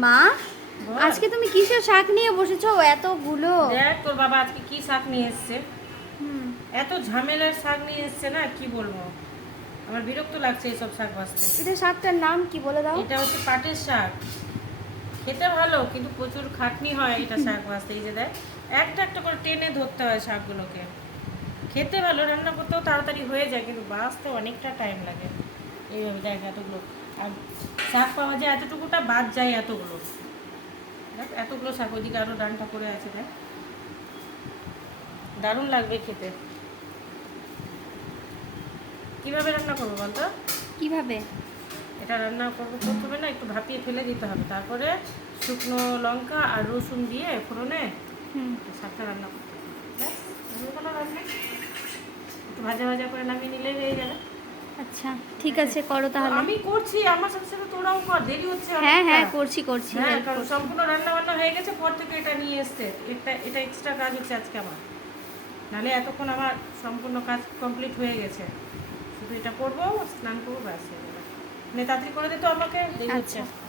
মা, বল। আজকে তুমি কিসের শাক নিয়ে বসেছো এতগুলো? দেখ তোর বাবা আজকে কি শাক নিয়ে এসছে। হুম। এত ঝামেলার শাক নিয়ে এসছে না, কি বলবো। আমার বিরক্ত লাগছে এইসব শাক ভাজতে। এটা শাকটার নাম কি বলে দাও? এটা হচ্ছে পাটের শাক। খেতে ভালো, কিন্তু প্রচুর খাটনি হয় এটা শাক ভাজতে। এই যে দেখ, একটা একটা করে টেনে ধরতে হয় শাকগুলোকে। খেতে ভালো, রান্না করতেও তাড়াতাড়ি হয়ে যায়, কিন্তু ভাজতে অনেকটা টাইম লাগে। এইভাবে দেখ এতগুলো, আর শাক পাওয়া যায় এতটুকুটা, বাদ যায় এতগুলো। দেখ এতগুলো শাক, ওইদিকে আরও ডানটা করে আছে। দেখ দারুণ লাগবে খেতে। কিভাবে রান্না করবো বলতো? কিভাবে? এটা রান্না করবো প্রথমে না একটু ভাপিয়ে ফেলে দিতে হবে, তারপরে শুকনো লঙ্কা আর রসুন দিয়ে ফোড়নে হুম। শাকটা রান্না করতে হবে। ব্যাস, হয়ে গেল রান্না। একটু ভাজা ভাজা করে নামিয়ে নিলেই হয়ে যাবে। আচ্ছা, ঠিক আছে, করো তো তাহলে। আমি করছি, আমার সাথে সাথে তোরাও কর, দেরি হচ্ছে হ্যাঁ অনেকটা। হ্যাঁ, করছি করছি, হ্যাঁ, হেল্প কারণ করছি। সম্পূর্ণ রান্না বান্না হয়ে গেছে, পর থেকে এটা নিয়ে এসছে। এটা এক্সট্রা কাজ হচ্ছে আজকে আমার। নাহলে এতক্ষণ আমার সম্পূর্ণ কাজ কমপ্লিট হয়ে গেছে। শুধু এটা করবো, স্নান করবো, ব্যাস হয়ে যাবে। মানে তাড়াতাড়ি করে দিতে আমাকে, দেরি হচ্ছে। আচ্ছা।